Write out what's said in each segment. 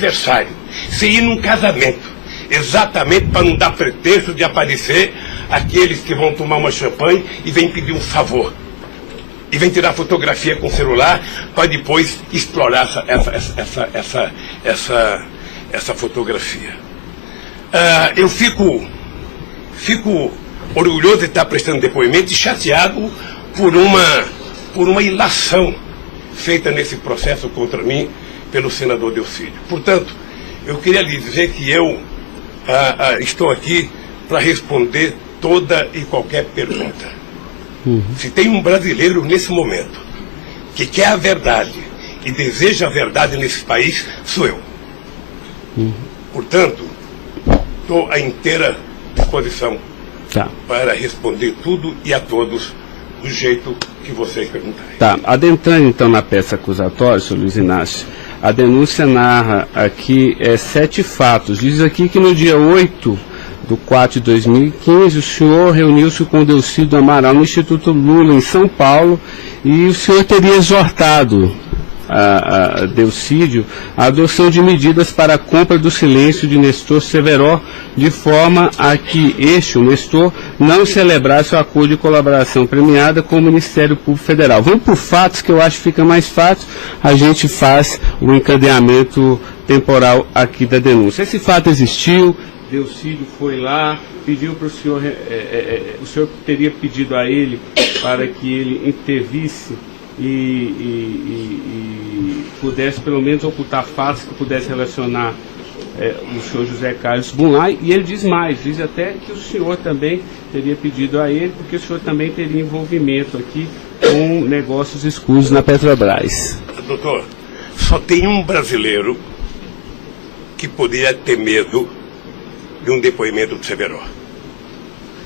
aniversário, sem ir num casamento, exatamente para não dar pretexto de aparecer aqueles que vão tomar uma champanhe e vêm pedir um favor. E vem tirar fotografia com o celular para depois explorar essa fotografia. Eu fico orgulhoso de estar prestando depoimento e chateado por uma ilação feita nesse processo contra mim pelo senador Delcídio. Portanto, eu queria lhe dizer que eu estou aqui para responder toda e qualquer pergunta. Se tem um brasileiro nesse momento que quer a verdade e deseja a verdade nesse país, sou eu. Portanto, estou à inteira disposição para responder tudo e a todos do jeito que vocês perguntarem. Tá, adentrando então na peça acusatória, senhor Luiz Inácio, a denúncia narra aqui 7 fatos. Diz aqui que no dia 8/4/2015, o senhor reuniu-se com o Delcídio Amaral no Instituto Lula, em São Paulo, e o senhor teria exortado a Delcídio a adoção de medidas para a compra do silêncio de Nestor Severo, de forma a que o Nestor, não celebrasse o acordo de colaboração premiada com o Ministério Público Federal. Vamos por fatos, que eu acho que fica mais fácil, a gente faz o encadeamento temporal aqui da denúncia. Esse fato existiu, Delcídio foi lá, pediu para o senhor, o senhor teria pedido a ele para que ele intervisse e pudesse pelo menos ocultar fatos que pudesse relacionar o senhor José Carlos Bunlai, e ele diz mais, diz até que o senhor também teria pedido a ele, porque o senhor também teria envolvimento aqui com negócios escusos na Petrobras. Doutor, só tem um brasileiro que poderia ter medo de um depoimento do Severo,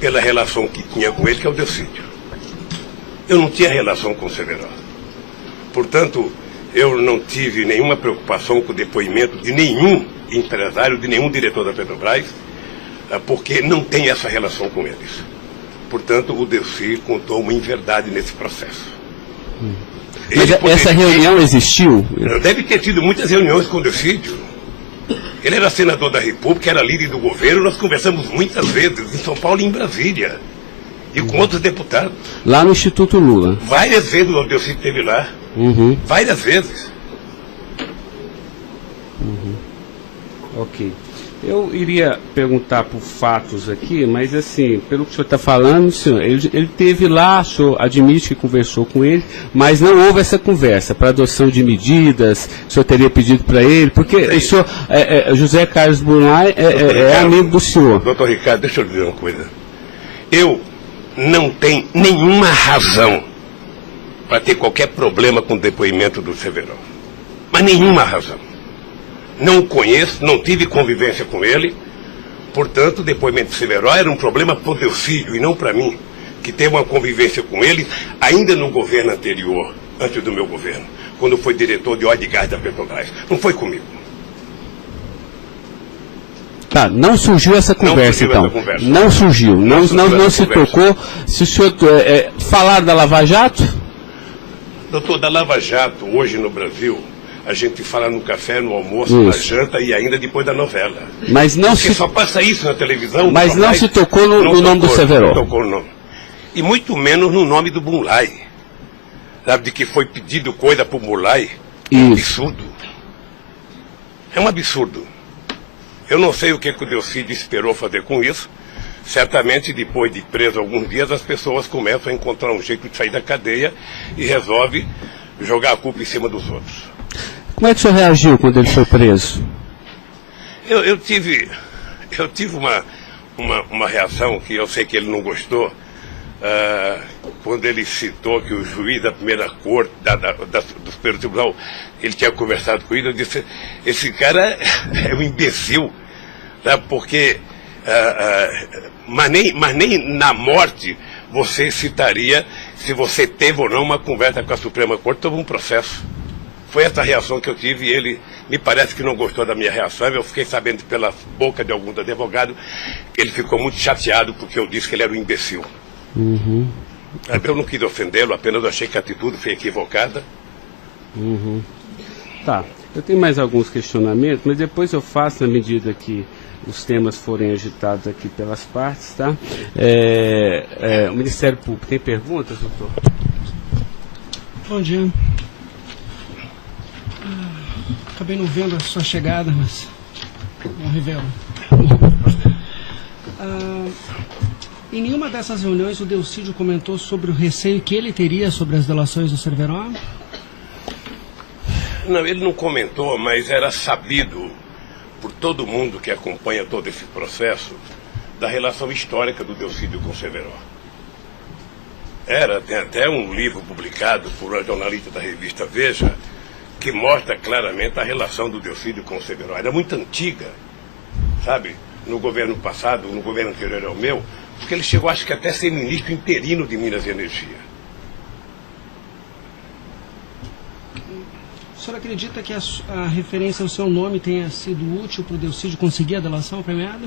pela relação que tinha com ele, que é o Delcídio. Eu não tinha relação com o Severo. Portanto, eu não tive nenhuma preocupação com o depoimento de nenhum empresário, de nenhum diretor da Petrobras, porque não tem essa relação com eles. Portanto, o Delcídio contou uma inverdade nesse processo. Mas essa reunião existiu? Deve ter tido muitas reuniões com o Delcídio. Ele era senador da República, era líder do governo, nós conversamos muitas vezes, em São Paulo e em Brasília, e com outros deputados. Lá no Instituto Lula? Várias vezes o Delcídio esteve lá, várias vezes. Ok. Eu iria perguntar por fatos aqui, mas assim, pelo que o senhor está falando, senhor, ele teve lá, o senhor admite que conversou com ele, mas não houve essa conversa para adoção de medidas, o senhor teria pedido para ele, porque o senhor, José Carlos Bunlai é amigo do senhor. Doutor Ricardo, deixa eu dizer uma coisa. Eu não tenho nenhuma razão para ter qualquer problema com o depoimento do Severo. Mas nenhuma razão. Não o conheço, não tive convivência com ele, portanto, o depoimento do Severo era um problema para o Delcídio e não para mim, que teve uma convivência com ele ainda no governo anterior, antes do meu governo, quando foi diretor de óleo e gás da Petrobras. Não foi comigo. Tá, não surgiu essa conversa, então. Não surgiu, não se tocou. Se o senhor falar da Lava Jato? Doutor, da Lava Jato, hoje no Brasil, a gente fala no café, no almoço, na janta e ainda depois da novela. Mas não porque só passa isso na televisão. Mas não se tocou no nome do Severo. Não tocou no nome. E muito menos no nome do Bunlai. Sabe, de que foi pedido coisa para o Bunlai. É um absurdo. É um absurdo. Eu não sei o que o Delcídio esperou fazer com isso. Certamente, depois de preso alguns dias, as pessoas começam a encontrar um jeito de sair da cadeia e resolve jogar a culpa em cima dos outros. Como é que o senhor reagiu quando ele foi preso? Eu tive uma reação que eu sei que ele não gostou, quando ele citou que o juiz da primeira corte, do Superior Tribunal, ele tinha conversado com ele. Eu disse, esse cara é um imbecil, tá? Porque mas nem na morte você citaria se você teve ou não uma conversa com a Suprema Corte sobre um processo. Foi essa reação que eu tive e ele me parece que não gostou da minha reação. Eu fiquei sabendo pela boca de alguns advogados que ele ficou muito chateado porque eu disse que ele era um imbecil. Eu não quis ofendê-lo, apenas achei que a atitude foi equivocada. Tá. Eu tenho mais alguns questionamentos, mas depois eu faço na medida que os temas forem agitados aqui pelas partes, tá? O Ministério Público tem perguntas, doutor? Bom dia. Acabei não vendo a sua chegada, mas não revelo. Em nenhuma dessas reuniões o Delcídio comentou sobre o receio que ele teria sobre as delações do Cerveró? Não, ele não comentou, mas era sabido por todo mundo que acompanha todo esse processo da relação histórica do Delcídio com o Cerveró. Tem até um livro publicado por uma jornalista da revista Veja que mostra claramente a relação do Delcídio com o Cerveró. Era muito antiga, sabe? No governo passado, no governo anterior ao meu, porque ele chegou, acho que até a ser ministro interino de Minas e Energia. O senhor acredita que a referência ao seu nome tenha sido útil para o Delcídio conseguir a delação premiada?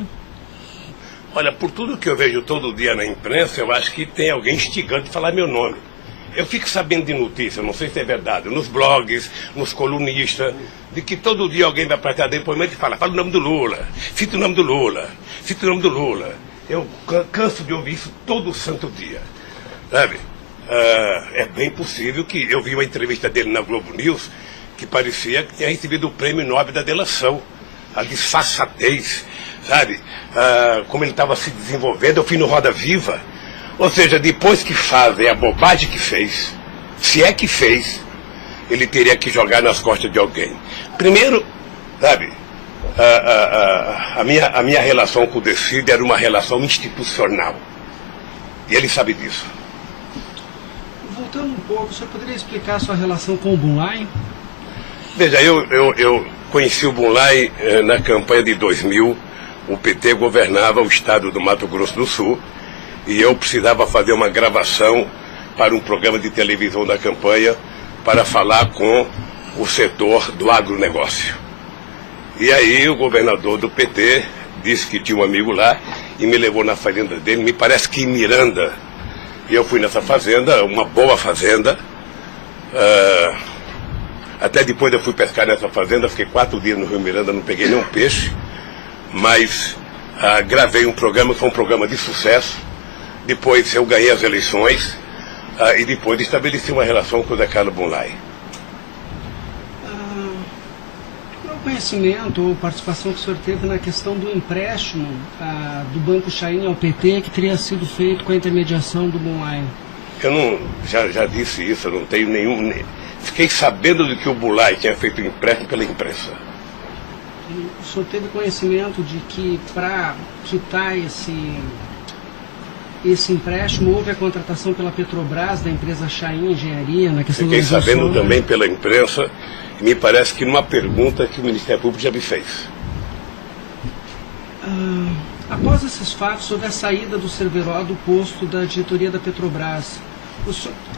Olha, por tudo que eu vejo todo dia na imprensa, eu acho que tem alguém instigando de falar meu nome. Eu fico sabendo de notícia, não sei se é verdade, nos blogs, nos colunistas, de que todo dia alguém vai prestar depoimento e fala o nome do Lula, cita o nome do Lula, cita o nome do Lula. Eu canso de ouvir isso todo santo dia, sabe? É bem possível que eu vi uma entrevista dele na Globo News que parecia que tinha recebido o prêmio Nobel da delação, a disfarçatez, sabe? Como ele estava se desenvolvendo, eu fui no Roda Viva. Ou seja, depois que fazem a bobagem que fez, se é que fez, ele teria que jogar nas costas de alguém. Primeiro, sabe, a minha relação com o Delcídio era uma relação institucional. E ele sabe disso. Voltando um pouco, o senhor poderia explicar a sua relação com o Bunlai? Veja, eu conheci o Bunlai na campanha de 2000. O PT governava o estado do Mato Grosso do Sul. E eu precisava fazer uma gravação para um programa de televisão da campanha para falar com o setor do agronegócio. E aí o governador do PT disse que tinha um amigo lá e me levou na fazenda dele, me parece que em Miranda. E eu fui nessa fazenda, uma boa fazenda. Até depois eu fui pescar nessa fazenda, fiquei 4 dias no Rio Miranda, não peguei nenhum peixe. Mas gravei um programa, foi um programa de sucesso. Depois eu ganhei as eleições e depois estabeleci uma relação com o Zé Carlos Bunlai. Qual o conhecimento ou participação que o senhor teve na questão do empréstimo do Banco Chain ao PT que teria sido feito com a intermediação do Bunlai? Eu não, já disse isso, eu não tenho nenhum... Fiquei sabendo de que o Bunlai tinha feito empréstimo pela imprensa. O senhor teve conhecimento de que para quitar esse empréstimo, houve a contratação pela Petrobras, da empresa Chain Engenharia, na questão Fiquei sabendo também pela imprensa, e me parece que numa pergunta que o Ministério Público já me fez. Após esses fatos, sobre a saída do Cerveró do posto da diretoria da Petrobras,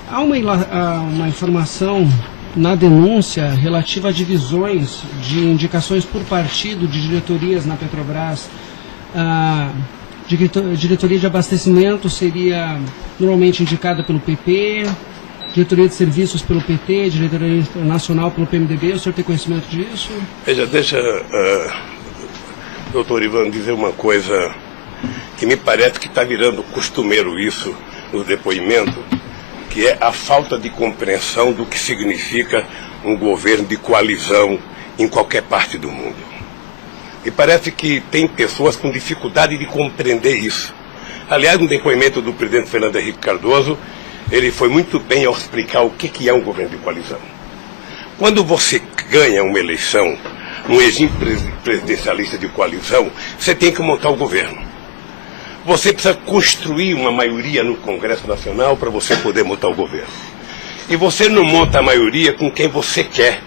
há uma informação na denúncia relativa a divisões de indicações por partido de diretorias na Petrobras. Diretoria de abastecimento seria normalmente indicada pelo PP, diretoria de serviços pelo PT, diretoria nacional pelo PMDB. O senhor tem conhecimento disso? Veja, deixa, doutor Ivan, dizer uma coisa que me parece que está virando costumeiro isso no depoimento, que é a falta de compreensão do que significa um governo de coalizão em qualquer parte do mundo. E parece que tem pessoas com dificuldade de compreender isso. Aliás, no depoimento do presidente Fernando Henrique Cardoso, ele foi muito bem ao explicar o que é um governo de coalizão. Quando você ganha uma eleição, um regime presidencialista de coalizão, você tem que montar o governo. Você precisa construir uma maioria no Congresso Nacional para você poder montar o governo. E você não monta a maioria com quem você quer.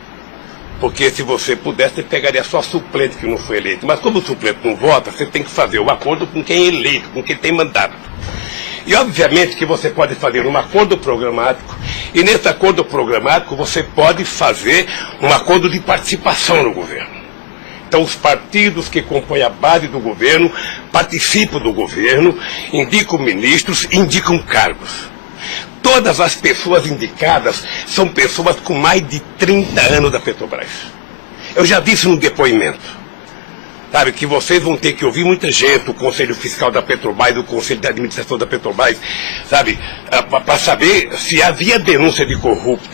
Porque se você pudesse, você pegaria só suplente que não foi eleito. Mas como o suplente não vota, você tem que fazer o acordo com quem é eleito, com quem tem mandato. E obviamente que você pode fazer um acordo programático, e nesse acordo programático você pode fazer um acordo de participação no governo. Então os partidos que compõem a base do governo participam do governo, indicam ministros, indicam cargos. todas as pessoas indicadas são pessoas com mais de 30 anos da Petrobras. Eu já disse no depoimento, sabe, que vocês vão ter que ouvir muita gente, o Conselho Fiscal da Petrobras, o Conselho de Administração da Petrobras, sabe, para saber se havia denúncia de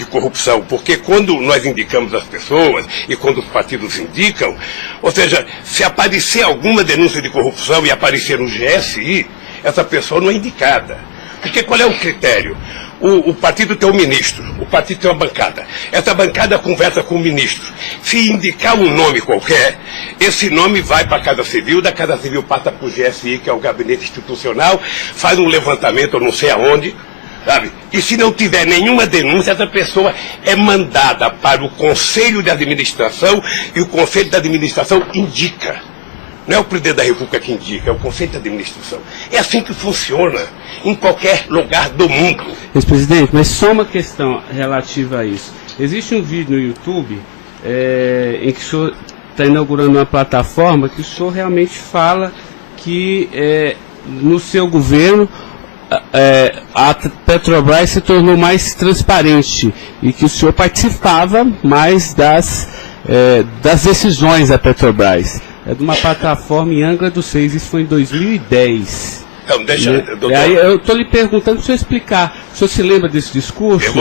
corrupção, porque quando nós indicamos as pessoas e quando os partidos indicam, ou seja, se aparecer alguma denúncia de corrupção e aparecer no GSI, essa pessoa não é indicada. Porque qual é o critério? O partido tem um ministro, o partido tem uma bancada. Essa bancada conversa com o ministro. Se indicar um nome qualquer, esse nome vai para a Casa Civil, da Casa Civil passa para o GSI, que é o Gabinete Institucional, faz um levantamento, eu não sei aonde, sabe? E se não tiver nenhuma denúncia, essa pessoa é mandada para o Conselho de Administração e o Conselho de Administração indica. Não é o presidente da República que indica, é o Conselho de Administração. É assim que funciona em qualquer lugar do mundo. Ex-presidente, mas só uma questão relativa a isso. Existe um vídeo no YouTube em que o senhor está inaugurando uma plataforma que o senhor realmente fala que no seu governo a Petrobras se tornou mais transparente e que o senhor participava mais das decisões da Petrobras. É de uma plataforma em Angra dos Reis, isso foi em 2010. Então, deixa, doutor. Aí eu estou lhe perguntando para o senhor explicar. O senhor se lembra desse discurso?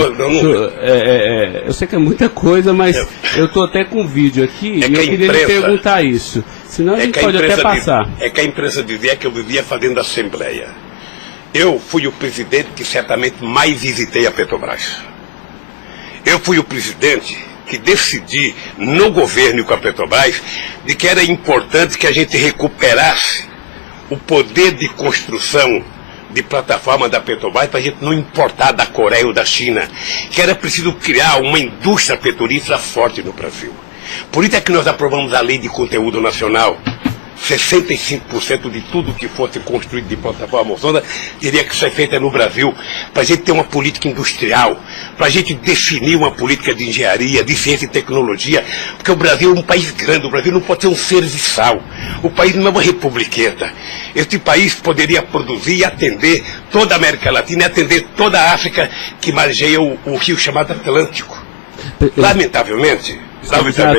Eu sei que é muita coisa, mas eu estou até com um vídeo aqui e eu queria lhe perguntar isso. Senão a gente pode até passar. É que a imprensa dizia que eu vivia fazendo assembleia. Eu fui o presidente que certamente mais visitei a Petrobras. Eu fui o presidente que decidi no governo e com a Petrobras de que era importante que a gente recuperasse o poder de construção de plataforma da Petrobras para a gente não importar da Coreia ou da China, que era preciso criar uma indústria petrolífera forte no Brasil. Por isso é que nós aprovamos a Lei de Conteúdo Nacional. 65% de tudo que fosse construído de plataforma ozona teria que ser feita no Brasil, para a gente ter uma política industrial, para a gente definir uma política de engenharia, de ciência e tecnologia, porque o Brasil é um país grande, o Brasil não pode ser um serviçal, o país não é uma republiqueta. Este país poderia produzir e atender toda a América Latina e atender toda a África que margeia o rio chamado Atlântico. Lamentavelmente.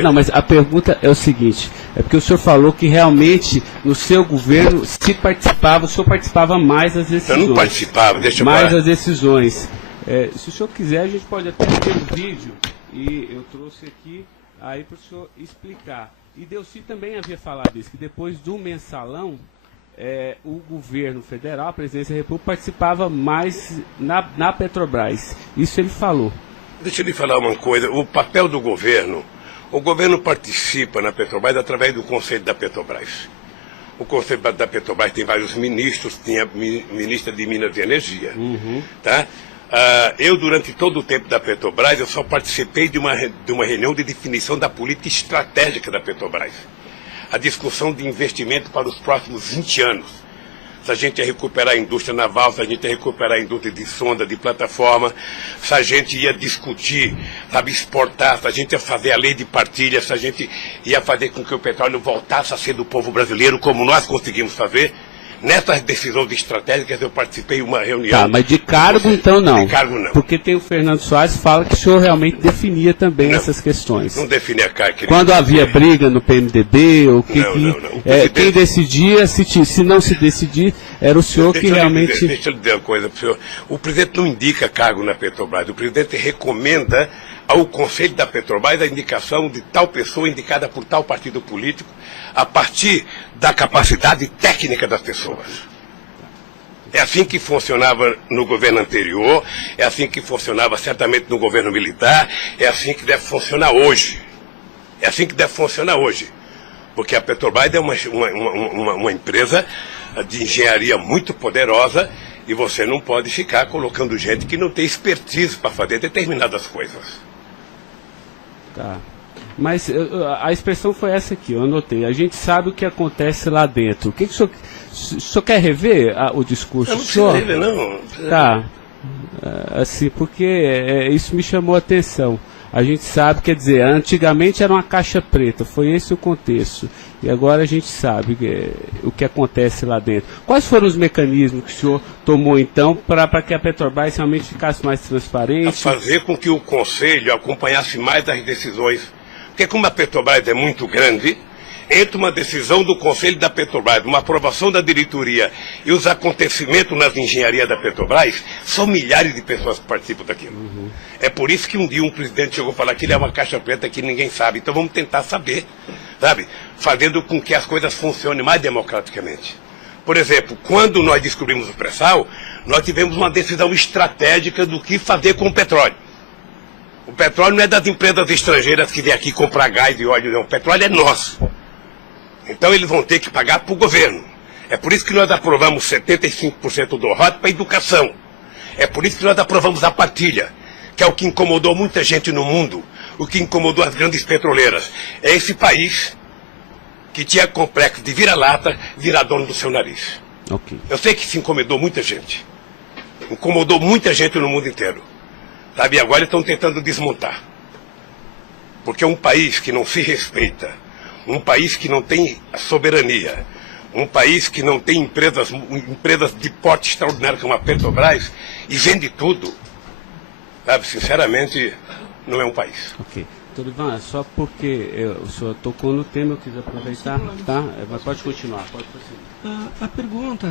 Não, mas a pergunta é o seguinte, é porque o senhor falou que realmente no seu governo, se participava, o senhor participava mais das decisões. Eu não participava, deixa eu mais falar. das decisões. Se o senhor quiser, a gente pode até ter um vídeo, e eu trouxe aqui aí para o senhor explicar. E Delcy também havia falado isso, que depois do mensalão, o governo federal, a presidência da República, participava mais na Petrobras. Isso ele falou. Deixa eu lhe falar uma coisa, o papel do governo, o governo participa na Petrobras através do Conselho da Petrobras. O Conselho da Petrobras tem vários ministros, tinha ministra de Minas e Energia. Tá? Eu, durante todo o tempo da Petrobras, eu só participei de uma reunião de definição da política estratégica da Petrobras. A discussão de investimento para os próximos 20 anos. Se a gente ia recuperar a indústria naval, se a gente ia recuperar a indústria de sonda, de plataforma, se a gente ia discutir, sabe, exportar, se a gente ia fazer a lei de partilha, se a gente ia fazer com que o petróleo voltasse a ser do povo brasileiro, como nós conseguimos fazer. Nessas decisões estratégicas eu participei de uma reunião. Tá, mas de cargo então não. De cargo não. Porque tem o Fernando Soares que fala que o senhor realmente definia também essas questões. Não definia cargo. Quando havia briga no PMDB, ou quem decidia, se não se decidir, era o senhor que realmente... Deixa eu lhe dizer uma coisa para o senhor. O presidente não indica cargo na Petrobras. O presidente recomenda ao Conselho da Petrobras a indicação de tal pessoa indicada por tal partido político a partir da capacidade técnica das pessoas. É assim que funcionava no governo anterior, é assim que funcionava certamente no governo militar, é assim que deve funcionar hoje. É assim que deve funcionar hoje. Porque a Petrobras é uma empresa de engenharia muito poderosa e você não pode ficar colocando gente que não tem expertise para fazer determinadas coisas. Tá. Mas a expressão foi essa aqui, eu anotei. A gente sabe o que acontece lá dentro. O que o senhor quer rever o discurso? Eu não preciso rever, não. Tá. Assim, porque isso me chamou a atenção. a gente sabe, quer dizer, antigamente era uma caixa preta, foi esse o contexto. E agora a gente sabe o que acontece lá dentro. Quais foram os mecanismos que o senhor tomou, então, para que a Petrobras realmente ficasse mais transparente? A fazer com que o Conselho acompanhasse mais as decisões. Porque como a Petrobras é muito grande, entre uma decisão do Conselho da Petrobras, uma aprovação da diretoria e os acontecimentos nas engenharias da Petrobras, são milhares de pessoas que participam daquilo. É por isso que um dia um presidente chegou a falar que ele é uma caixa preta que ninguém sabe. Então vamos tentar saber, sabe? Fazendo com que as coisas funcionem mais democraticamente. Por exemplo, quando nós descobrimos o pré-sal, nós tivemos uma decisão estratégica do que fazer com o petróleo. O petróleo não é das empresas estrangeiras que vêm aqui comprar gás e óleo, não. O petróleo é nosso. Então eles vão ter que pagar para o governo. É por isso que nós aprovamos 75% do ROT para a educação. É por isso que nós aprovamos a partilha, que é o que incomodou muita gente no mundo, o que incomodou as grandes petroleiras. É esse país que tinha complexo de vira-lata, virar dono do seu nariz. Okay. Eu sei que isso incomodou muita gente. Incomodou muita gente no mundo inteiro. Sabe, e agora estão tentando desmontar. Porque um país que não se respeita, um país que não tem soberania, um país que não tem empresas de porte extraordinário como a Petrobras e vende tudo, sabe, sinceramente, não é um país. Ok. Doutor Ivan, só porque o senhor tocou no tema, eu quis aproveitar, tá? Mas pode continuar, pode prosseguir. A pergunta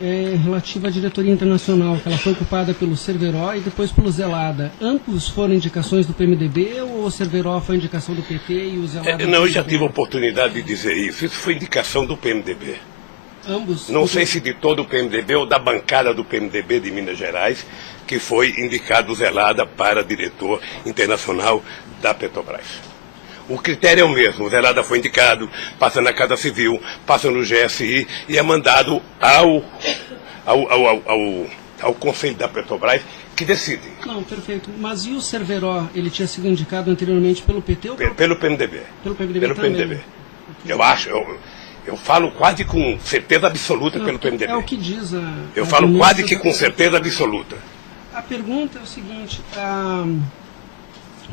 é relativa à diretoria internacional, que ela foi ocupada pelo Cerveró e depois pelo Zelada. Ambos foram indicações do PMDB ou o Cerveró foi indicação do PT e o Zelada... Não, eu já tive a oportunidade de dizer isso. Isso foi indicação do PMDB. Ambos? Não sei se de todo o PMDB ou da bancada do PMDB de Minas Gerais, que foi indicado o Zelada para diretor internacional da Petrobras. O critério é o mesmo. O Zelada foi indicado, passa na Casa Civil, passa no GSI e é mandado ao Conselho da Petrobras, que decide. Não, perfeito. Mas e o Cerveró? Ele tinha sido indicado anteriormente pelo PT ou pelo PMDB? Pelo PMDB pelo também. PMDB. Eu acho, eu falo quase com certeza absoluta pelo PMDB. É o que diz a... Eu falo quase que com certeza absoluta. A pergunta é o seguinte,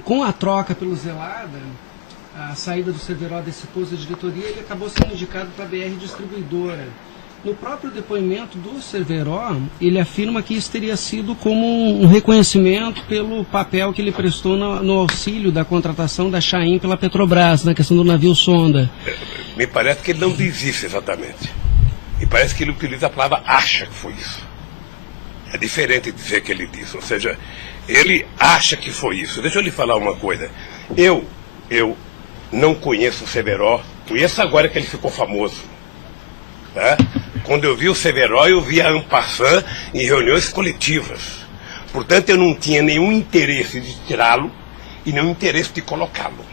com a troca pelo Zelada, a saída do Cerveró desse posto de diretoria, ele acabou sendo indicado para a BR Distribuidora. No próprio depoimento do Cerveró, ele afirma que isso teria sido como um reconhecimento pelo papel que ele prestou no auxílio da contratação da Chaim pela Petrobras, na questão do navio sonda. Me parece que ele não diz isso exatamente. Me parece que ele utiliza a palavra acha que foi isso. É diferente de dizer que ele disse. Ou seja, ele acha que foi isso. Deixa eu lhe falar uma coisa. Eu não conheço o Cerveró. Conheço agora que ele ficou famoso. Tá? Quando eu vi o Cerveró, eu vi a en passant em reuniões coletivas. Portanto, eu não tinha nenhum interesse de tirá-lo e nenhum interesse de colocá-lo.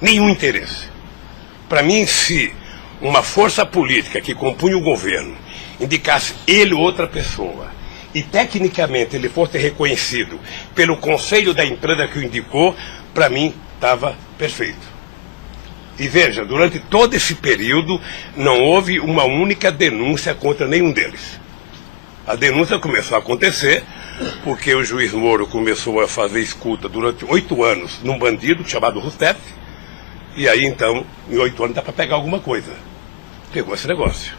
Nenhum interesse. Para mim, se uma força política que compunha o governo indicasse ele ou outra pessoa e tecnicamente ele fosse reconhecido pelo conselho da empresa que o indicou, para mim estava perfeito. E veja, durante todo esse período não houve uma única denúncia contra nenhum deles. A denúncia começou a acontecer porque o juiz Moro começou a fazer escuta durante 8 anos num bandido chamado Rousseff, e aí então, em 8 anos dá para pegar alguma coisa. Pegou esse negócio.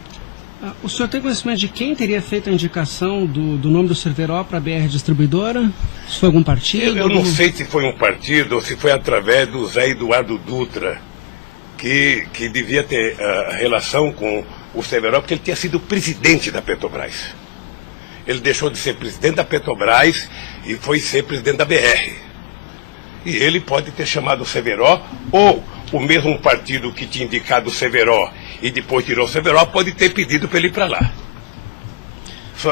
O senhor tem conhecimento de quem teria feito a indicação do nome do Cerveró para a BR Distribuidora? Se foi algum partido? Eu não sei se foi um partido ou se foi através do Zé Eduardo Dutra, que devia ter relação com o Cerveró, porque ele tinha sido presidente da Petrobras. Ele deixou de ser presidente da Petrobras e foi ser presidente da BR. E ele pode ter chamado o Cerveró, ou o mesmo partido que tinha indicado o Cerveró e depois tirou o Cerveró pode ter pedido para ele ir para lá.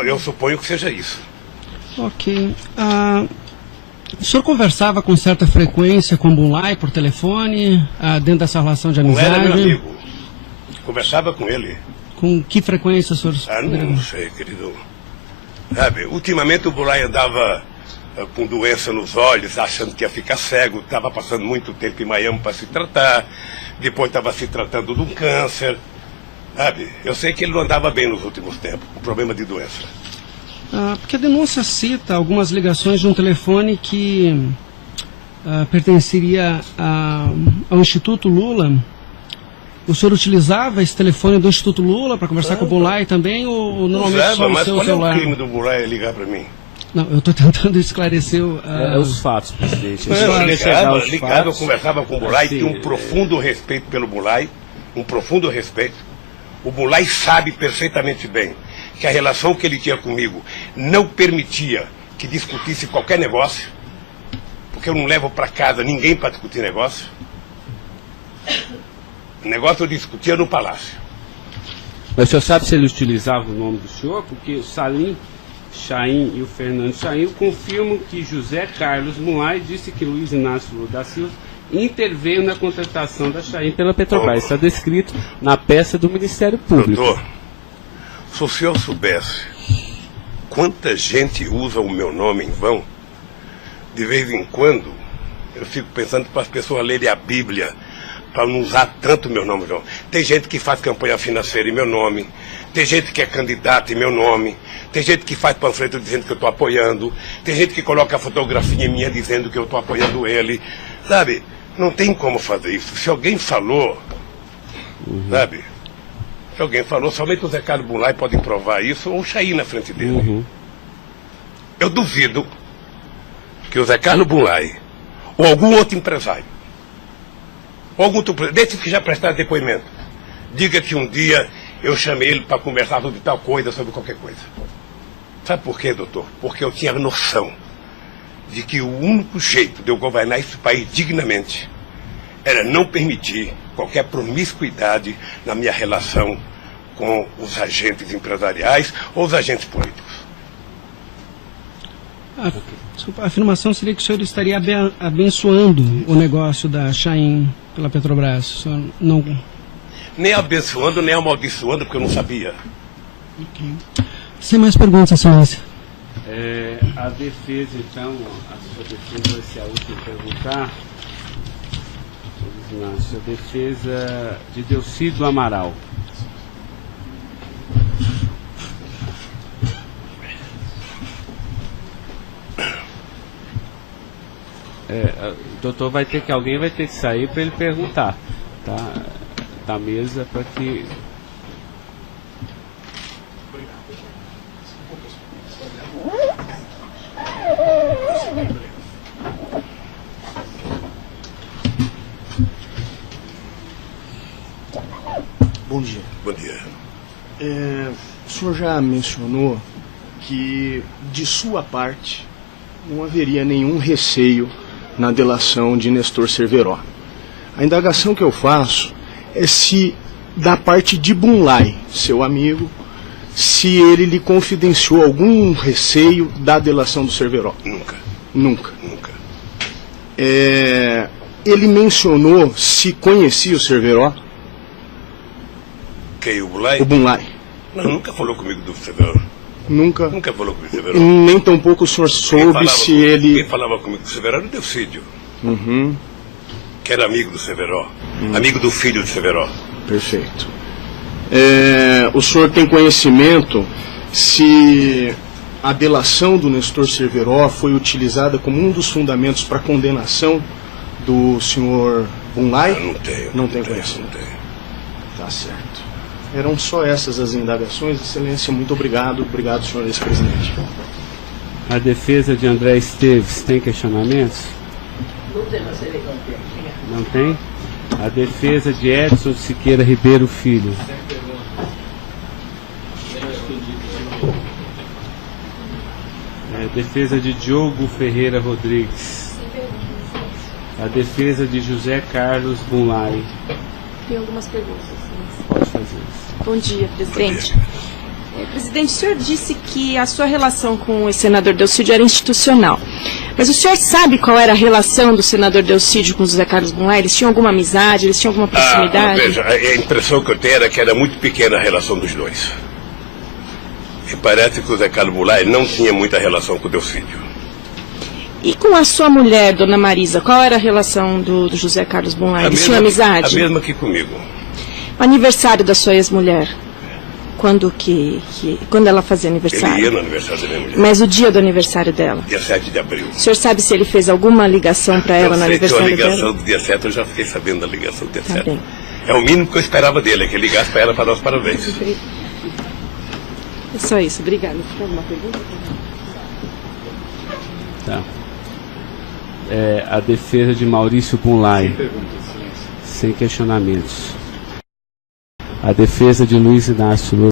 Eu suponho que seja isso. Ok. O senhor conversava com certa frequência com o Bunlai por telefone, dentro dessa relação de amizade? Não era meu amigo. Conversava com ele. Com que frequência o senhor... Não sei, querido. Sabe, ultimamente o Bunlai andava com doença nos olhos, achando que ia ficar cego, estava passando muito tempo em Miami para se tratar, depois estava se tratando de um câncer. Sabe, eu sei que ele não andava bem nos últimos tempos, com problema de doença. Porque a denúncia cita algumas ligações de um telefone que pertenceria ao Instituto Lula, o senhor utilizava esse telefone do Instituto Lula para conversar com o Bulay também, ou normalmente só o mas seu qual celular? É o crime do Bulay ligar para mim? Não, eu estou tentando esclarecer os fatos, presidente. Eu ligava, eu conversava com o Bulay, assim, tinha um profundo respeito pelo Bulay, um profundo respeito. O Bulay sabe perfeitamente bem que a relação que ele tinha comigo não permitia que discutisse qualquer negócio, porque eu não levo para casa ninguém para discutir negócio. O negócio eu discutia no palácio. Mas o senhor sabe se ele utilizava o nome do senhor? Porque o Salim Chaim e o Fernando Chaim confirmam que José Carlos Mulay disse que Luiz Inácio Lula da Silva interveio na contratação da Chaim pela Petrobras. Está descrito na peça do Ministério Público. Doutor, se o senhor soubesse quanta gente usa o meu nome em vão, de vez em quando eu fico pensando para as pessoas lerem a Bíblia, para não usar tanto meu nome, João. Tem gente que faz campanha financeira em meu nome, tem gente que é candidato em meu nome, tem gente que faz panfleto dizendo que eu estou apoiando, tem gente que coloca a fotografia minha dizendo que eu estou apoiando ele, sabe? Não tem como fazer isso. Se alguém falou, sabe? Se alguém falou, somente o Zé Carlos Bulay pode provar isso, ou o Chaim na frente dele. Eu duvido que o Zé Carlos Bulay, ou algum outro empresário, ou algum outro, desses que já prestaram depoimento, diga que um dia eu chamei ele para conversar sobre tal coisa, sobre qualquer coisa. Sabe por quê, doutor? Porque eu tinha noção de que o único jeito de eu governar esse país dignamente era não permitir qualquer promiscuidade na minha relação com os agentes empresariais ou os agentes políticos. Desculpa, a afirmação seria que o senhor estaria abençoando o negócio da Chaim pela Petrobras. O senhor não... Nem abençoando, nem amaldiçoando, porque eu não sabia. Sem mais perguntas, excelência. A defesa, então, a sua defesa vai ser a última a perguntar. A sua defesa de Delcídio Amaral. Doutor, alguém vai ter que sair para ele perguntar, tá? Da mesa para que... Bom dia. Bom dia. O senhor já mencionou que, de sua parte, não haveria nenhum receio na delação de Nestor Cerveró. A indagação que eu faço é se, da parte de Bulay, seu amigo, se ele lhe confidenciou algum receio da delação do Cerveró. Nunca. Nunca. Nunca. Ele mencionou se conhecia o Cerveró? Quem, o Bulay? O Bulay. Não, nunca falou comigo do Cerveró. Nunca? Nunca falou comigo do Cerveró. Nem tampouco o senhor soube se ele... Quem falava comigo do Cerveró era o Delcídio. Que era amigo do Cerveró. Amigo do filho do Cerveró. Perfeito. O senhor tem conhecimento se a delação do Nestor Cerveró foi utilizada como um dos fundamentos para a condenação do senhor Bulay? Não tenho. Não tem conhecimento. Não tenho. Tá certo. Eram só essas as indagações. Excelência, muito obrigado. Obrigado, senhor ex-presidente. A defesa de André Esteves tem questionamentos? Não tem? A defesa de Edson Siqueira Ribeiro Filho. A defesa de Diogo Ferreira Rodrigues. A defesa de José Carlos Bulay. Tem algumas perguntas. Pode fazer isso. Bom dia, presidente. Presidente, o senhor disse que a sua relação com o senador Delcídio era institucional. Mas o senhor sabe qual era a relação do senador Delcídio com o José Carlos Bulay? Eles tinham alguma amizade? Eles tinham alguma proximidade? Veja, a impressão que eu tenho era que era muito pequena a relação dos dois. E parece que o José Carlos Bulay não tinha muita relação com o Delcídio. E com a sua mulher, dona Marisa, qual era a relação do José Carlos Bulay? Eles tinham amizade? A mesma que comigo. O aniversário da sua ex-mulher? quando ela fazia aniversário? Ele ia no aniversário da minha mulher. Mas o dia do aniversário dela? Dia 7 de abril. O senhor sabe se ele fez alguma ligação para ela no aniversário dela? A ligação do dia 7, eu já fiquei sabendo da ligação do dia 7. Bem. É o mínimo que eu esperava dele, é que ele ligasse para ela para dar os parabéns. É só isso, obrigada. Tem alguma pergunta? Tá. A defesa de Maurício Bunlai. Sem questionamentos. A defesa de Luiz Inácio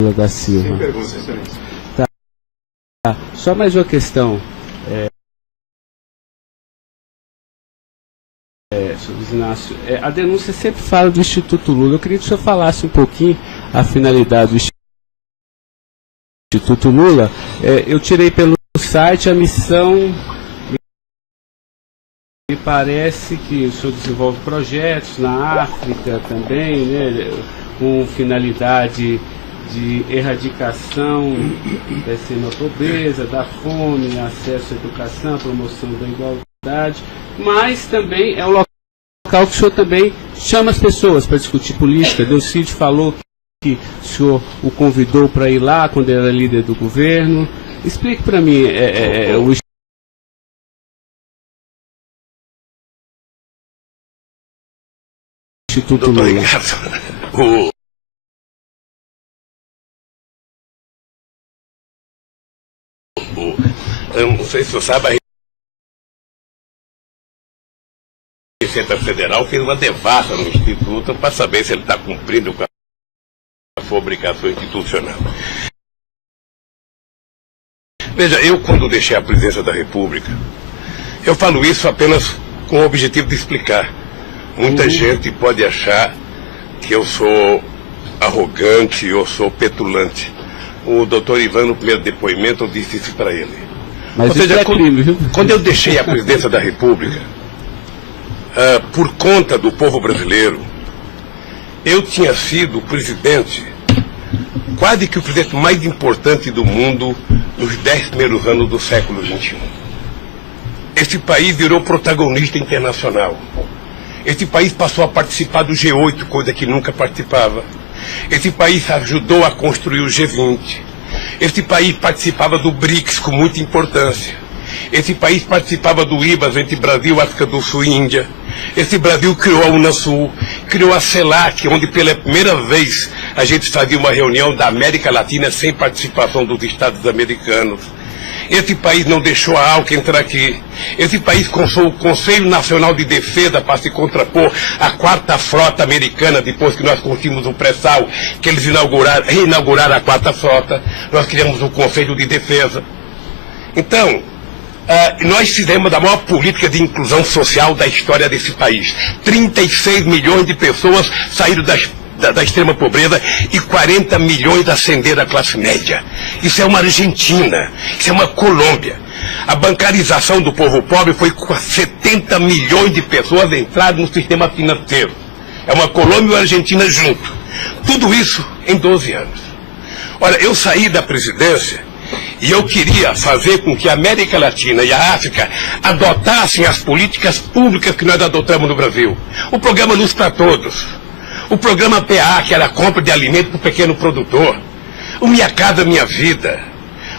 Lula da Silva. Sem perguntas, excelência. Tá. Só mais uma questão. Senhor Luiz Inácio, a denúncia sempre fala do Instituto Lula. Eu queria que o senhor falasse um pouquinho a finalidade do Instituto Lula. Eu tirei pelo site a missão. Me parece que o senhor desenvolve projetos na África também, né, com finalidade de erradicação da extrema pobreza, da fome, acesso à educação, promoção da igualdade, mas também é um local que o senhor também chama as pessoas para discutir política. Delcídio falou que o senhor o convidou para ir lá quando ele era líder do governo. Explique para mim o Instituto Doutor Lula. Ricardo, eu não sei se você sabe, a Receita Federal fez uma devassa no Instituto para saber se ele está cumprindo com a sua obrigação institucional. Veja, eu quando deixei a presidência da República, eu falo isso apenas com o objetivo de explicar. Muita gente pode achar que eu sou arrogante, eu sou petulante. O doutor Ivan, no primeiro depoimento, eu disse isso para ele. Mas ou seja, crime, viu? quando eu deixei a presidência da República, por conta do povo brasileiro, eu tinha sido o presidente, quase que o presidente mais importante do mundo nos 10 primeiros anos do século XXI. Esse país virou protagonista internacional. Esse país passou a participar do G8, coisa que nunca participava. Esse país ajudou a construir o G20. Esse país participava do BRICS com muita importância. Esse país participava do IBAS entre Brasil, África do Sul e Índia. Esse Brasil criou a Unasul, criou a CELAC, onde pela primeira vez a gente fazia uma reunião da América Latina sem participação dos Estados americanos. Esse país não deixou a ALCA entrar aqui. Esse país construiu o Conselho Nacional de Defesa para se contrapor à 4ª Frota Americana, depois que nós conseguimos o pré-sal, que eles reinauguraram a 4ª Frota. Nós criamos o Conselho de Defesa. Então, nós fizemos a maior política de inclusão social da história desse país. 36 milhões de pessoas saíram da extrema pobreza e 40 milhões ascenderam à classe média. Isso é uma Argentina, isso é uma Colômbia. A bancarização do povo pobre foi com 70 milhões de pessoas entraram no sistema financeiro. É uma Colômbia e uma Argentina junto. Tudo isso em 12 anos. Olha, eu saí da presidência e eu queria fazer com que a América Latina e a África adotassem as políticas públicas que nós adotamos no Brasil. O programa Luz para Todos. O programa PA, que era a compra de alimento para o pequeno produtor. O Minha Casa Minha Vida.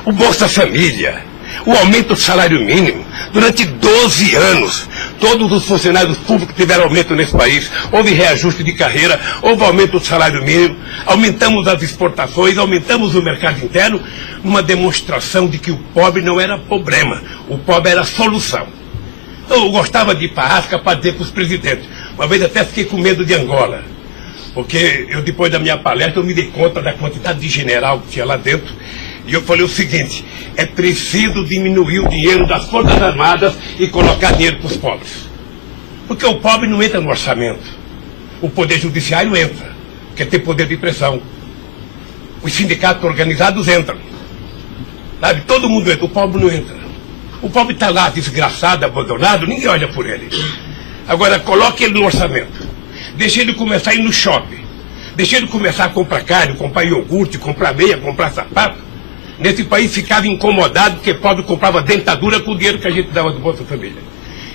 O Bolsa Família. O aumento do salário mínimo. Durante 12 anos, todos os funcionários públicos tiveram aumento nesse país. Houve reajuste de carreira, houve aumento do salário mínimo. Aumentamos as exportações, aumentamos o mercado interno, numa demonstração de que o pobre não era problema. O pobre era a solução. Eu gostava de ir para a África para dizer para os presidentes. Uma vez até fiquei com medo de Angola. Porque eu, depois da minha palestra, eu me dei conta da quantidade de general que tinha lá dentro. E eu falei o seguinte, é preciso diminuir o dinheiro das Forças Armadas e colocar dinheiro para os pobres. Porque o pobre não entra no orçamento. O Poder Judiciário entra, porque tem poder de pressão. Os sindicatos organizados entram. Sabe? Todo mundo entra, o pobre não entra. O pobre está lá, desgraçado, abandonado, ninguém olha por ele. Agora, coloque ele no orçamento. Deixa ele começar a ir no shopping. Deixa ele começar a comprar carne, comprar iogurte, comprar meia, comprar sapato. Nesse país ficava incomodado porque pobre comprava dentadura com o dinheiro que a gente dava do Bolsa Família.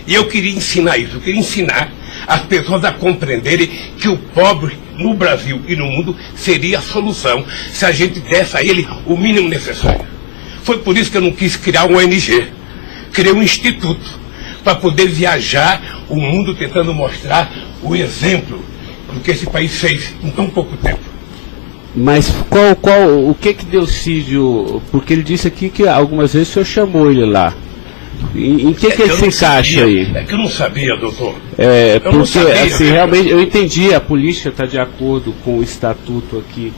E eu queria ensinar isso. Eu queria ensinar as pessoas a compreenderem que o pobre no Brasil e no mundo seria a solução se a gente desse a ele o mínimo necessário. Foi por isso que eu não quis criar um ONG. Criei um instituto para poder viajar o mundo tentando mostrar o exemplo do que esse país fez em tão pouco tempo. Mas o que Delcídio, porque ele disse aqui que algumas vezes o senhor chamou ele lá. Em que ele se encaixa aí? É que eu não sabia, doutor. Porque assim, realmente, eu entendi, a política está de acordo com o estatuto aqui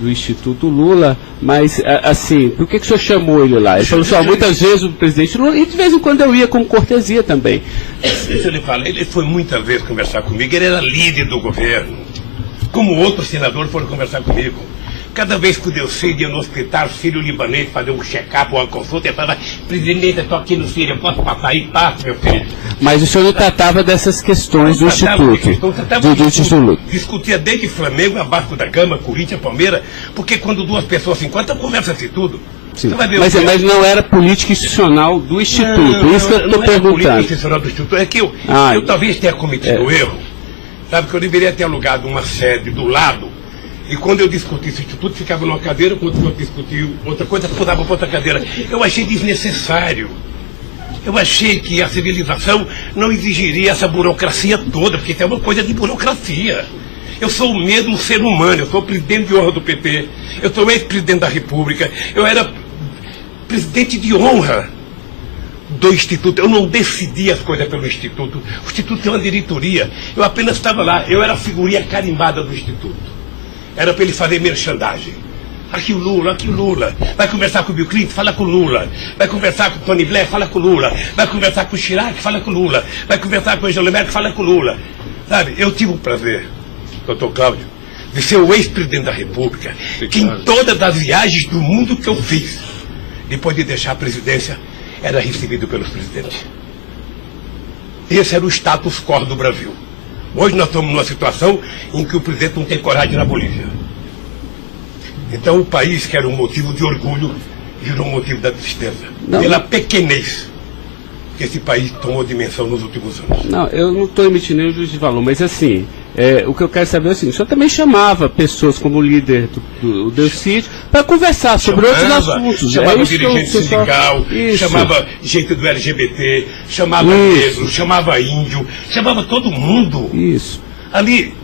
do Instituto Lula, mas assim, por que o senhor chamou ele lá? Ele falou só, muitas vezes o presidente Lula, e de vez em quando eu ia com cortesia também. Deixa eu lhe falar, ele foi muitas vezes conversar comigo, ele era líder do governo, como outros senadores foram conversar comigo. Cada vez que o Delcídio ia no hospital sírio-libanês fazer um check-up ou uma consulta, ele falava, presidente, eu estou aqui no Sírio, eu posso passar aí? Passa, meu filho. Mas o senhor não tratava dessas questões do Instituto? Discutia desde Flamengo, abaixo da Gama, Corinthians, Palmeiras, porque quando duas pessoas se encontram, conversa-se tudo. Sim. Mas não era política institucional do Instituto, isso que eu estou perguntando. Não era política institucional do Instituto, é que eu talvez tenha cometido erro, sabe, que eu deveria ter alugado uma sede do lado. E quando eu discuti esse instituto, ficava numa cadeira, quando eu discutia outra coisa, mudava para outra cadeira. Eu achei desnecessário. Eu achei que a civilização não exigiria essa burocracia toda, porque isso é uma coisa de burocracia. Eu sou o mesmo ser humano, eu sou presidente de honra do PT, eu sou ex-presidente da República, eu era presidente de honra do Instituto. Eu não decidi as coisas pelo Instituto. O Instituto tem uma diretoria. Eu apenas estava lá, eu era a figurinha carimbada do Instituto. Era para ele fazer merchandising. Aqui o Lula. Vai conversar com o Bill Clinton, fala com o Lula. Vai conversar com o Tony Blair, fala com o Lula. Vai conversar com o Chirac, fala com o Lula. Vai conversar com o Angela Merkel, fala com o Lula. Sabe, eu tive o prazer, doutor Cláudio, de ser o ex-presidente da República, que em todas as viagens do mundo que eu fiz, depois de deixar a presidência, era recebido pelos presidentes. Esse era o status quo do Brasil. Hoje nós estamos numa situação em que o presidente não tem coragem na Bolívia. Então o país, que era um motivo de orgulho, virou um motivo da tristeza. Pela pequenez que esse país tomou dimensão nos últimos anos. Não, eu não estou emitindo nenhum juízo de valor, mas assim, o que eu quero saber é assim, o senhor também chamava pessoas como o líder do Delcídio para conversar sobre outros assuntos. Chamava dirigente sindical, chamava gente do LGBT, chamava negro, chamava índio, chamava todo mundo. Isso. Ali,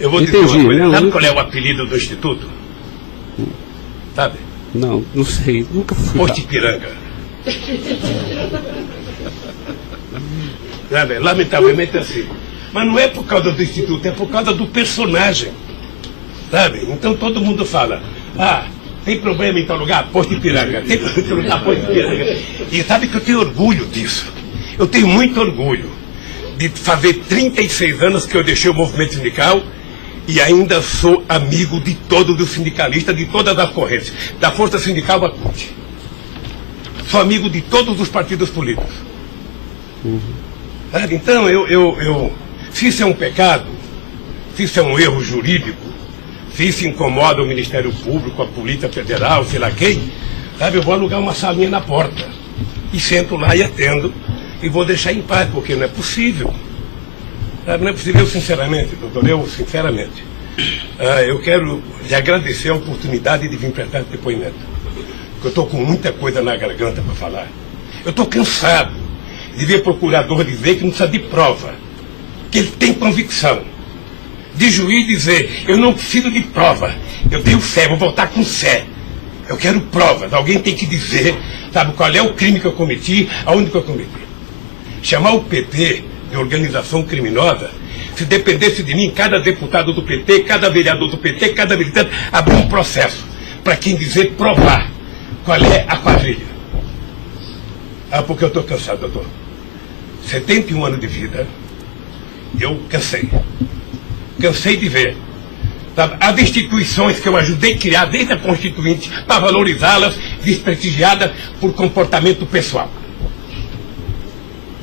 eu vou dizer uma coisa, sabe qual é o apelido do Instituto? Sabe? Não sei, nunca fui. Posto Ipiranga. Lamentavelmente é assim. Mas não é por causa do Instituto, é por causa do personagem. Sabe? Então todo mundo fala, tem problema em tal lugar? Posto Ipiranga. Tem problema em tal lugar? Posto Ipiranga. E sabe que eu tenho orgulho disso. Eu tenho muito orgulho de fazer 36 anos que eu deixei o movimento sindical e ainda sou amigo de todos os sindicalistas, de todas as correntes, da Força Sindical à CUT. Sou amigo de todos os partidos políticos. Então, se isso é um pecado, se isso é um erro jurídico, se isso incomoda o Ministério Público, a Polícia Federal, sei lá quem, sabe, eu vou alugar uma salinha na porta e sento lá e atendo e vou deixar em paz, porque não é possível. Sabe, não é possível, sinceramente, doutor, sinceramente, eu quero lhe agradecer a oportunidade de vir prestar esse depoimento. Eu estou com muita coisa na garganta para falar. Eu estou cansado de ver procurador dizer que não precisa de prova, que ele tem convicção. De juiz dizer, eu não preciso de prova, eu tenho fé, vou voltar com fé. Eu quero provas, alguém tem que dizer, sabe, qual é o crime que eu cometi, aonde que eu cometi. Chamar o PT de organização criminosa, se dependesse de mim, cada deputado do PT, cada vereador do PT, cada militante, abrir um processo para quem dizer provar qual é a quadrilha. Porque eu estou cansado, doutor. 71 anos de vida, eu cansei. Cansei de ver, sabe, as instituições que eu ajudei a criar desde a Constituinte para valorizá-las, desprestigiadas por comportamento pessoal.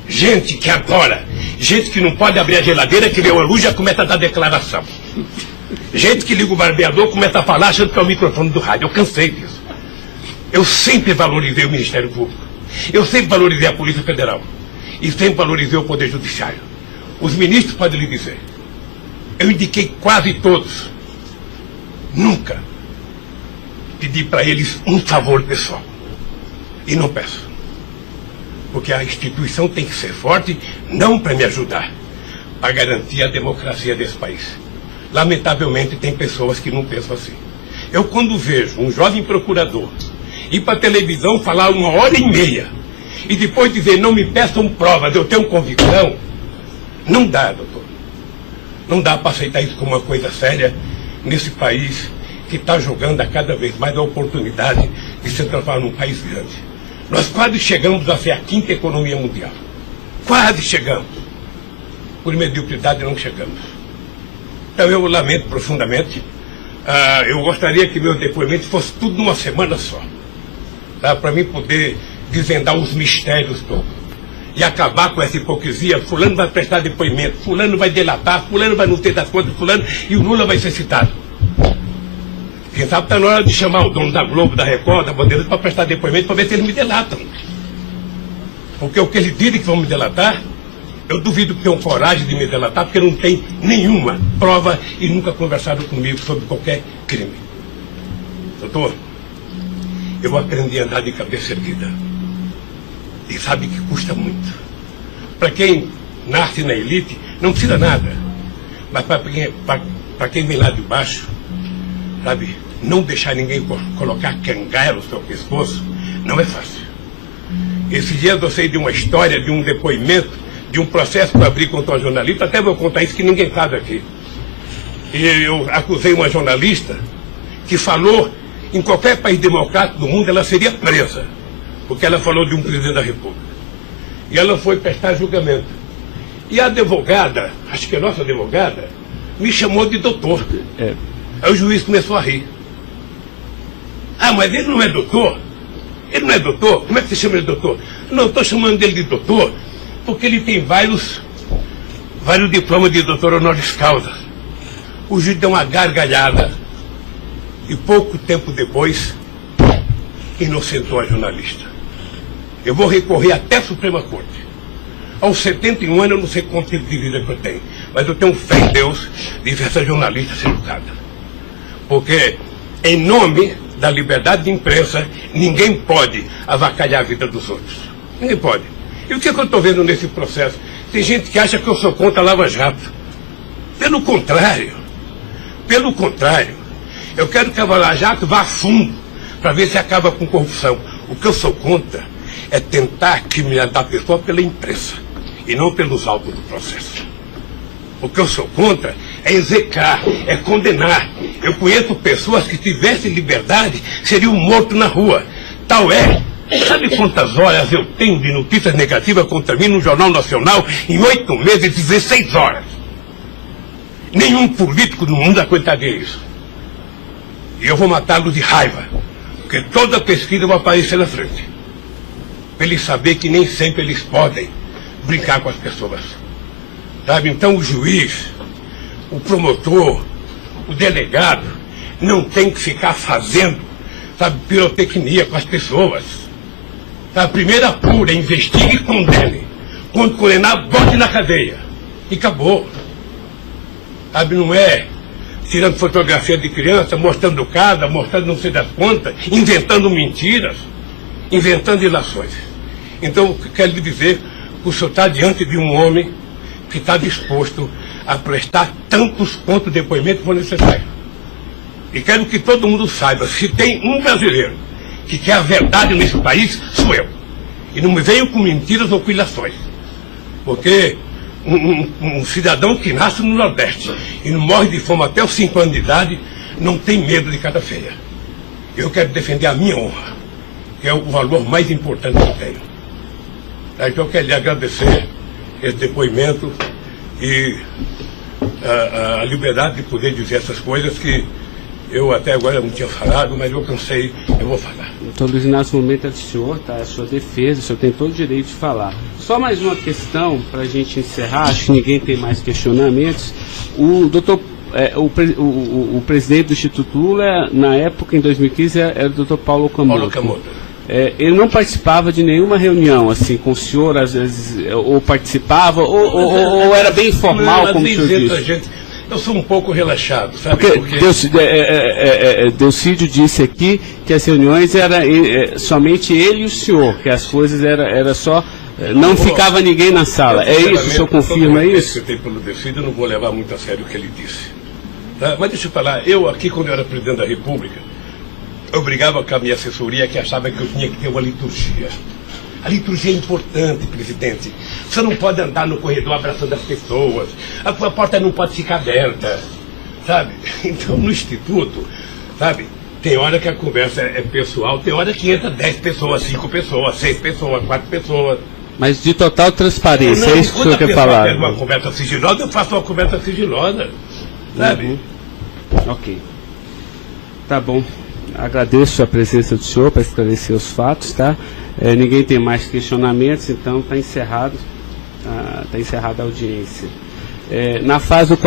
Gente que adora, gente que não pode abrir a geladeira, que vê uma luz e já começa a dar declaração. Gente que liga o barbeador, começa a falar achando que é o microfone do rádio. Eu cansei disso. Eu sempre valorizei o Ministério Público. Eu sempre valorizei a Polícia Federal. E sempre valorizei o Poder Judiciário. Os ministros podem lhe dizer. Eu indiquei quase todos. Nunca pedi para eles um favor pessoal. E não peço. Porque a instituição tem que ser forte, não para me ajudar, para garantir a democracia desse país. Lamentavelmente, tem pessoas que não pensam assim. Eu, quando vejo um jovem procurador ir para a televisão falar 1h30 e depois dizer, não me peçam provas, eu tenho convicção, não dá, doutor. Não dá para aceitar isso como uma coisa séria nesse país que está jogando a cada vez mais a oportunidade de se transformar num país grande. Nós quase chegamos a ser a 5ª economia mundial. Quase chegamos. Por mediocridade não chegamos. Então eu lamento profundamente. Eu gostaria que meu depoimento fosse tudo numa semana só. Para mim poder desvendar os mistérios todos. E acabar com essa hipocrisia. Fulano vai prestar depoimento, fulano vai delatar, fulano vai não ter das contas, fulano, e o Lula vai ser citado. Quem sabe está na hora de chamar o dono da Globo, da Record, da Bandeirantes para prestar depoimento para ver se eles me delatam. Porque o que eles dizem que vão me delatar, eu duvido que tenham coragem de me delatar, porque não tem nenhuma prova e nunca conversaram comigo sobre qualquer crime. Doutor, eu aprendi a andar de cabeça erguida. E sabe que custa muito. Para quem nasce na elite, não precisa nada. Mas para quem vem lá de baixo, sabe, não deixar ninguém colocar cangaia no seu pescoço, não é fácil. Esses dias eu sei de uma história, de um depoimento, de um processo que eu abri contra uma jornalista, até vou contar isso que ninguém sabe aqui. E eu acusei uma jornalista que falou, em qualquer país democrático do mundo, ela seria presa, porque ela falou de um presidente da República. E ela foi prestar julgamento. E a advogada, acho que a nossa advogada, me chamou de doutor. Aí o juiz começou a rir. Ah, mas ele não é doutor? Ele não é doutor? Como é que você chama ele de doutor? Não, eu estou chamando ele de doutor porque ele tem vários diplomas de doutor honoris causa. O juiz deu uma gargalhada e pouco tempo depois inocentou a jornalista. Eu vou recorrer até a Suprema Corte. Aos 71 anos eu não sei quanto tempo de vida que eu tenho, mas eu tenho fé em Deus de ver essa jornalista ser julgada. Porque, em nome da liberdade de imprensa, ninguém pode avacalhar a vida dos outros. Ninguém pode. E o que eu estou vendo nesse processo? Tem gente que acha que eu sou contra a Lava Jato. Pelo contrário. Pelo contrário. Eu quero que a Lava Jato vá a fundo para ver se acaba com corrupção. O que eu sou contra é tentar criminalizar a pessoa pela imprensa e não pelos autos do processo. O que eu sou contra é execrar, é condenar. Eu conheço pessoas que, se tivessem liberdade, seriam mortos na rua. Tal é. Sabe quantas horas eu tenho de notícias negativas contra mim no Jornal Nacional em 8 meses, 16 horas? Nenhum político no mundo aguentaria isso. E eu vou matá-los de raiva, porque toda pesquisa vai aparecer na frente. Para eles saberem que nem sempre eles podem brincar com as pessoas. Sabe? Então o juiz, o promotor, o delegado, não tem que ficar fazendo, sabe, pirotecnia com as pessoas. A primeira apura, investigue e condene. Quando condenar, bote na cadeia. E acabou. Sabe, não é tirando fotografia de criança, mostrando casa, mostrando não sei das quantas, inventando mentiras, inventando ilações. Então, quero lhe dizer que o senhor está diante de um homem que está disposto a prestar tantos quanto depoimentos for necessário. E quero que todo mundo saiba, se tem um brasileiro que quer a verdade nesse país, sou eu. E não me venham com mentiras ou com ilações. Porque um cidadão que nasce no Nordeste e não morre de fome até os 5 anos de idade, não tem medo de cada feia. Eu quero defender a minha honra, que é o valor mais importante que eu tenho. Então eu quero lhe agradecer esse depoimento e a liberdade de poder dizer essas coisas que eu até agora não tinha falado, mas eu cansei, eu vou falar. Doutor Luiz Inácio, o momento é do senhor, tá? É a sua defesa, o senhor tem todo o direito de falar. Só mais uma questão para a gente encerrar, acho que ninguém tem mais questionamentos. O presidente do Instituto Lula, na época, em 2015, era o doutor Paulo Camoto. ele não participava de nenhuma reunião, assim, com o senhor, às vezes, ou participava, ou era bem informal, como o senhor disse? Eu sou um pouco relaxado, sabe? Porque Delcídio disse aqui que as reuniões eram somente ele e o senhor, que as coisas era só... Não ficava ninguém na sala. É isso? O senhor confirma isso? Que eu tenho pelo Delcídio, eu não vou levar muito a sério o que ele disse. Tá? Mas deixa eu falar, eu aqui, quando eu era presidente da República, eu brigava com a minha assessoria, que achava que eu tinha que ter uma liturgia. A liturgia é importante, presidente. Você não pode andar no corredor abraçando as pessoas. A porta não pode ficar aberta, sabe? Então, no Instituto, sabe, tem hora que a conversa é pessoal, tem hora que entra 10 pessoas, 5 pessoas, 6 pessoas, 4 pessoas. Mas de total transparência, é isso que o senhor quer falar? Quando uma conversa sigilosa, eu faço uma conversa sigilosa, sabe? Ok. Tá bom. Agradeço a presença do senhor para esclarecer os fatos, tá? Ninguém tem mais questionamentos, então está encerrado a audiência. Na fase do